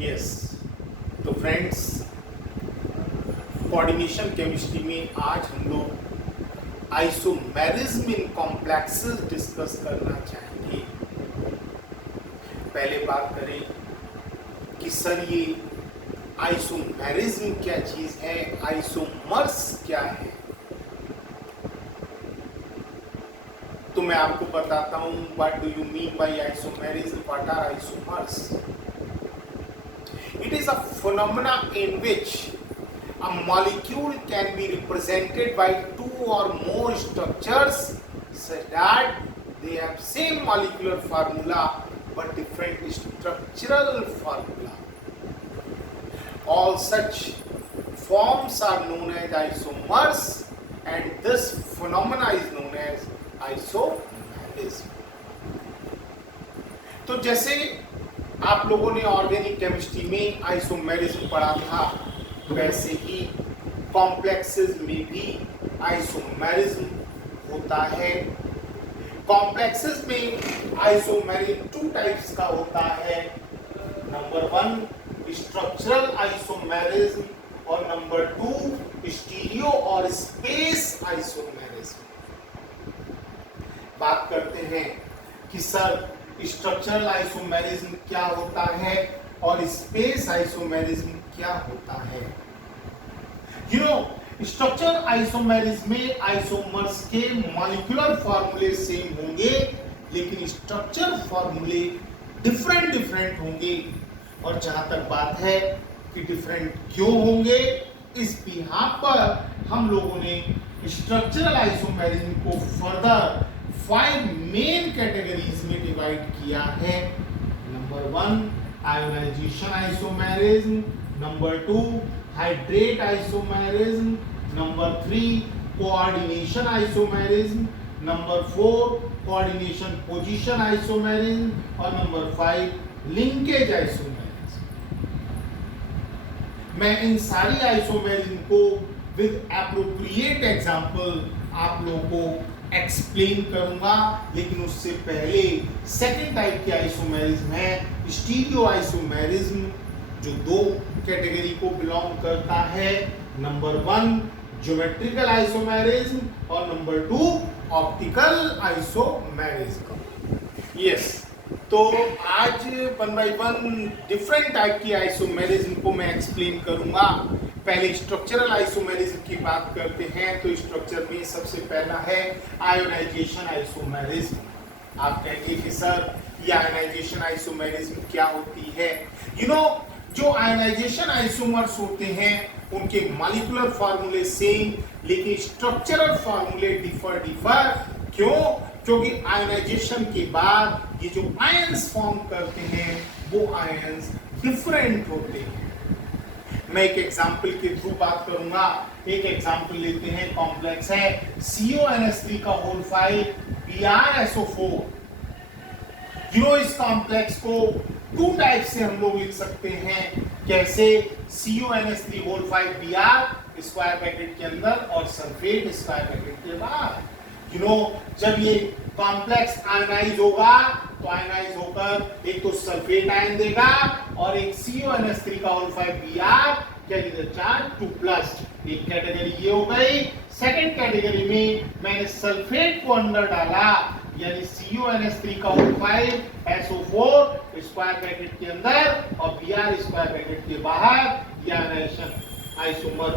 Yes. तो friends, coordination chemistry में आज हम लोग आइसोमेरिज्म इन कॉम्प्लेक्सेस डिस्कस करना चाहेंगे। पहले बात करें कि सर ये आइसोमेरिज्म क्या चीज है, आइसोमर्स क्या है। तो मैं आपको बताता हूं what do you mean by isomerism, what are isomers. It is a phenomena in which a molecule can be represented by two or more structures such that they have same molecular formula but different structural formula. All such forms are known as isomers and this phenomena is known as isomerism. तो जैसे आप लोगों ने organic chemistry में isomerism पढ़ा था, वैसे ही complexes में भी आइसोमेरिज्म होता है। कॉम्प्लेक्सेस में आइसोमेरिज्म टू टाइप्स का होता है। नंबर 1 स्ट्रक्चरल आइसोमेरिज्म और नंबर 2 स्टीरियो और स्पेस आइसोमेरिज्म। बात करते हैं कि सर स्ट्रक्चरल आइसोमेरिज्म क्या होता है और स्पेस आइसोमेरिज्म क्या होता है। स्ट्रक्चरल आइसोमेरिज्म में आइसोमर्स के मॉलिक्यूलर फॉर्मूले सेम होंगे लेकिन स्ट्रक्चर फॉर्मूले डिफरेंट होंगे। और जहां तक बात है कि डिफरेंट क्यों होंगे, इस बिहाफ पर हम लोगों ने स्ट्रक्चरल आइसोमेरिज्म को फर्दर 5 मेन कैटेगरीज में डिवाइड किया है। Number 1 ionisation isomerism, number 2 hydrate isomerism, number 3 coordination isomerism, number 4 coordination position isomerism और नंबर 5 लिंकेज आइसोमेरिज्म। मैं इन सारी आइसोमेरिज्म को विद एप्रोप्रिएट एग्जांपल आप लोगों को एक्सप्लेन करूंगा, लेकिन उससे पहले सेकंड टाइप की आइसोमेरिज्म है स्टीरियो आइसोमेरिज्म, जो 2 कैटेगरी को बिलोंग करता है। नंबर 1 ज्योमेट्रिकल आइसोमेरिज्म और नंबर 2 ऑप्टिकल आइसोमेरिज्म। यस, तो आज 1 बाय 1 डिफरेंट टाइप की आइसोमेरिज्म को मैं एक्सप्लेन करूंगा। पहले स्ट्रक्चरल आइसोमेरिज्म की बात करते हैं तो स्ट्रक्चर में सबसे पहला है आयोनाइजेशन आइसोमेरिज्म। आप कहेंगे कि सर ये आयोनाइजेशन आइसोमेरिज्म क्या होती है। जो आयोनाइजेशन आइसोमर्स होते हैं उनके मॉलिक्यूलर फार्मूले सेम लेकिन स्ट्रक्चरल फार्मूले डिफर। क्यों? क्योंकि आयोनाइजेशन के बाद ये जो आयंस फॉर्म करते हैं वो आयंस डिफरेंट होते हैं। मैं एक एग्जाम्पल के थ्रू बात करूंगा। एक एग्जाम्पल लेते हैं, कॉम्प्लेक्स है CONS3 का होल 5 BrSO4। इस कॉम्प्लेक्स को 2 टाइप से हम लोग लिख सकते हैं। कैसे? CONS3 whole 5 Br square bracket के अंदर और सल्फेट स्क्वायर ब्रैकेट के बाहर। जब ये कॉम्प्लेक्स आयनाइज होगा तो आयनाइज होकर एक तो सल्फेट आयन देगा और एक CONS3 का whole 5 Br carry the charge 2+। एक कैटेगरी ये हो गई। सेकंड कैटेगरी में मैंने सल्फेट को अंदर डाला, यानी CONS3 का होल 5 SO4 स्क्वायर ब्रैकेट के अंदर और Br स्क्वायर ब्रैकेट के बाहर। यह आयनाइजेशन आइसोमर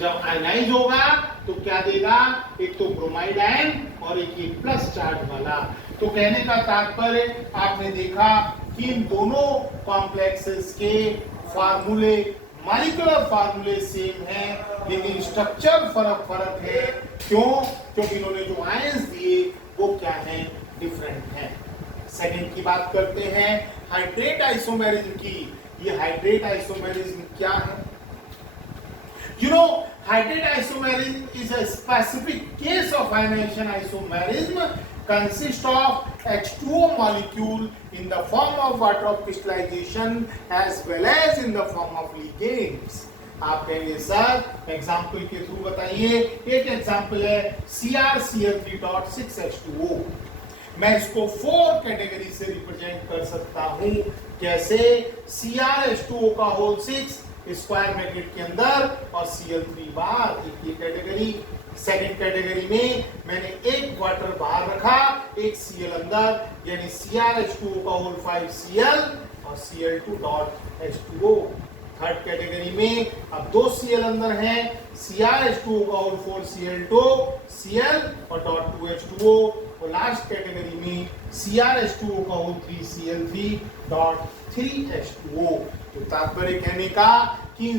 जब आयनाइज होगा तो क्या देगा, एक तो ब्रोमाइड आयन और एक ये प्लस चार्ज वाला। तो कहने का तात्पर्य आपने देखा कि इन दोनों कॉम्प्लेक्सेस के फार्मूले मॉलिक्यूलर फार्मूले सेम हैं लेकिन स्ट्रक्चर फर्क है। क्यों? क्योंकि इन्होंने जो आयंस दिए वो क्या है, डिफरेंट हैं। सेकंड की बात करते हैं हाइड्रेट आइसोमेरिज्म की। ये हाइड्रेट आइसोमेरिज्म क्या है? Hydrate isomerism is a specific case of ionization isomerism, consists of H2O molecule in the form of water of crystallization as well as in the form of ligands. आप कहेंगे sir example के through बताइए। एक example है CrCl3.6H2O। मैं इसको 4 category से represent कर सकता हूं। कैसे? CrH2O का होल 6 स्क्वायर ब्रैकेट के अंदर और Cl3 बार, एक ये कैटेगरी। सेकंड कैटेगरी में मैंने एक वाटर बाहर रखा, एक Cl अंदर, यानी CrH2O का होल 5 Cl और Cl2 dot H2O। Third category में अब 2 Cl अंदर हैं, CrH2O का होल 4 Cl2 Cl और डॉट 2 H2O। और लास्ट कैटेगरी में CrH2O का होल 3 Cl3 डॉट 3 H2O। तो तात्पर्य कहने का कि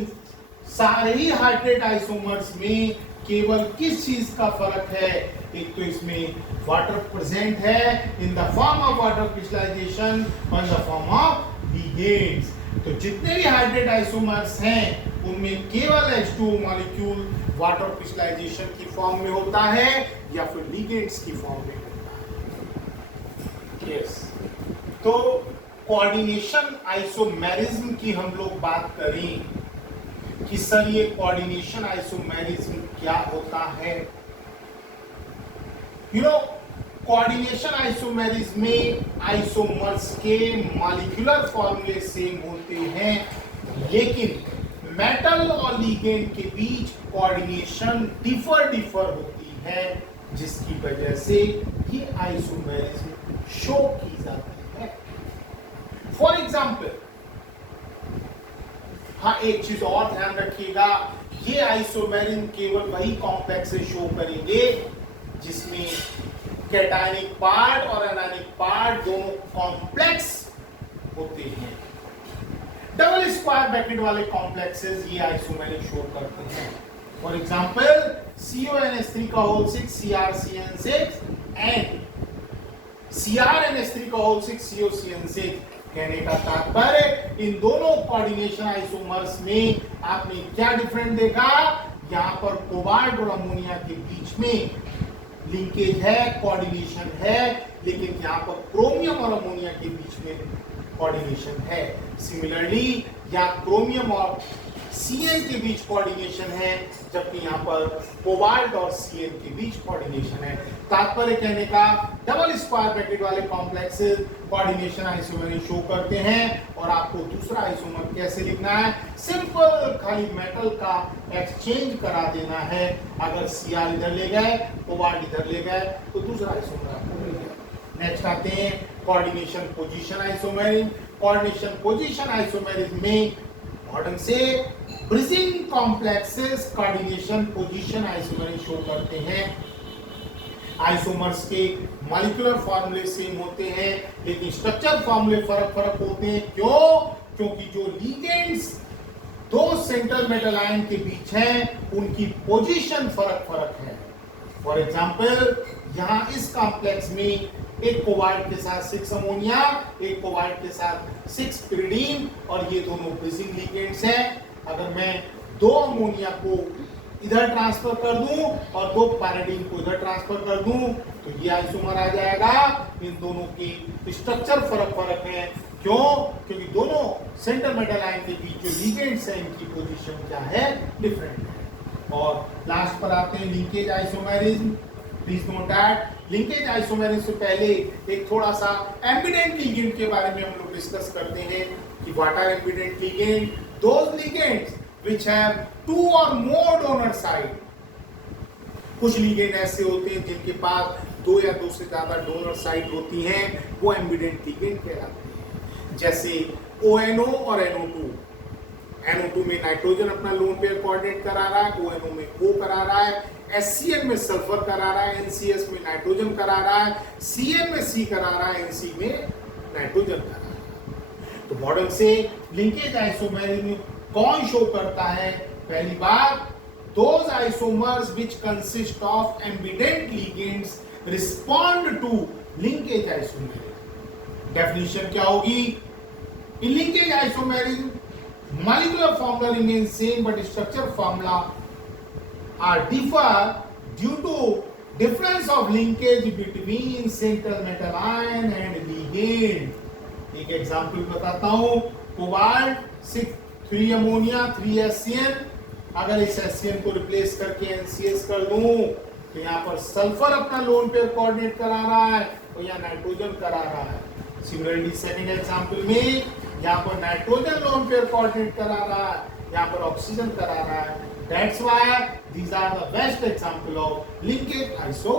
सारे ही हाइड्रेट आइसोमर्स में केवल किस चीज का फर्क है? एक तो इसमें वाटर प्रेजेंट है in the form of water crystallization और in the form of ligands. तो जितने भी हाइड्रेट आइसोमर्स हैं उनमें केवल H2O मॉलिक्यूल वाटर क्रिस्टलाइजेशन की फॉर्म में होता है या फिर लिगेंड्स की फॉर्म में होता है। यस, तो कोऑर्डिनेशन आइसोमेरिज्म की हम लोग बात करें कि सर ये कोऑर्डिनेशन आइसोमेरिज्म क्या होता है। कोऑर्डिनेशन आइसोमेरिज्म में आइसोमर्स के मॉलिक्यूलर फॉर्मूले सेम होते हैं, लेकिन मेटल और लिगेंड के बीच कोऑर्डिनेशन डिफर होती है, जिसकी वजह से ये आइसोमेरिज्म शो की जाती है। फॉर एग्जाम्पल, हाँ, एक चीज और ध्यान रखिएगा, ये आइसोमेरिज्म केवल वही कॉम्प्लेक्स से शो करेंगे जिसमें कैटायनिक पार्ट और एनायनिक पार्ट दोनों कॉम्प्लेक्स होते हैं। डबल स्क्वायर ब्रैकेट वाले कॉम्प्लेक्सेस ये आइसोमेरिज्म शो करते हैं। फॉर एग्जांपल CONH3 का होल 6 CrCN6 एंड CrNH3 का होल 6 COCN6। कहने का तात्पर्य इन दोनों कोऑर्डिनेशन आइसोमर्स में आपने क्या डिफरेंट देखा? यहाँ पर कोबाल्ट और अमोनिया के बीच में लिंकेज है, कोऑर्डिनेशन है, लेकिन यहाँ पर क्रोमियम और अमोनिया के बीच में कोऑर्डिनेशन है। सिमिलरली यहाँ क्रोमियम और Cn के बीच कोऑर्डिनेशन है, जबकि यहाँ पर कोबाल्ट और Cn के बीच कोऑर्डिनेशन है। तात्पर्य कहने का, डबल स्क्वायर ब्रैकेट वाले कॉम्प्लेक्सेस कोऑर्डिनेशन आइसोमर शो करते हैं। और आपको दूसरा आइसोमर कैसे लिखना है? सिंपल, खाली मेटल का एक्सचेंज करा देना है। अगर Cr इधर ले गए, कोबाल्ट इधर ले गए, तो दूसरा आइसोमर आपको मिल गया। नेक्स्ट आते हैं coordination position isomerism. Coordination position isomerism में मॉडर्न से bridging complexes coordination position isomerism show करते हैं। आइसोमर्स के मॉलिक्यूलर फॉर्मूले सेम होते हैं, लेकिन स्ट्रक्चर फॉर्मूले फर्क होते हैं। क्यों? क्योंकि जो लिगेंड्स दो सेंट्रल मेटल आयन के बीच हैं, उनकी पोजीशन फर्क है। फॉर एग्जांपल, यहाँ इस कॉम्प्लेक्स में एक कोबाल्ट के साथ 6 अमोनिया, एक कोबाल्ट के साथ 6 पिरिडीन, और ये दोनों ब्रिजिंग लिगेंड्स हैं। अगर मैं 2 अमोनिया को इधर ट्रांसफर कर दूं और 2 पैराडीन को इधर ट्रांसफर कर दूं, तो ये आइसोमर आ जाएगा। इन दोनों की स्ट्रक्चर फर्क है। क्यों? क्योंकि दोनों सेंट्रल मेटल आयन के बीच जो लिगेंड्स हैं, इनकी पोजीशन क्या है? डिफरेंट है। और लास्ट पर आते हैं linkage isomerism. Please note that linkage isomerism से पहले एक थोड़ा सा एम्बिडेंट लिगेंड के बारे में हम लोग डिस्कस करते हैं कि what are ambident ligand? Those ligands which have 2 or more donor side। कुछ लिगेंड ऐसे होते हैं जिनके पास 2 या 2 से ज्यादा डोनर साइट होती हैं, वो एम्बिडेंट लिगेंड कहलाते हैं। जैसे ONO और NO2। NO2 में नाइट्रोजन अपना लोन पेयर कोऑर्डिनेट करा रहा है, ONO में O करा रहा है, HCl में सल्फर करा रहा है, NCS में नाइट्रोजन करा रहा है, Cl में C करा रहा है, NC में नाइट्रोजन करा रहा है। तो मॉडल से लिंकेज आइसोमेरिज्म कौन शो करता है? पहली बात, those isomers which consist of ambident ligands respond to linkage isomerism। Definition क्या होगी? In linkage isomerism, molecular formula remains same but structure formula are differ due to difference of linkage between central metal ion and ligand। एक example बताता हूं। Cobalt 3 ammonia 3 HCN, अगर इस HCN को replace करके NCS कर दूं, तो यहाँ पर सल्फर अपना लोन पेयर कोऑर्डिनेट करा रहा है, और यहाँ नाइट्रोजन करा रहा है। सिमिलरली सेकंड एग्जांपल में यहाँ पर नाइट्रोजन लोन पेयर कोऑर्डिनेट करा रहा है, यहाँ पर ऑक्सीजन करा रहा है। That's why these are the best example of linkage iso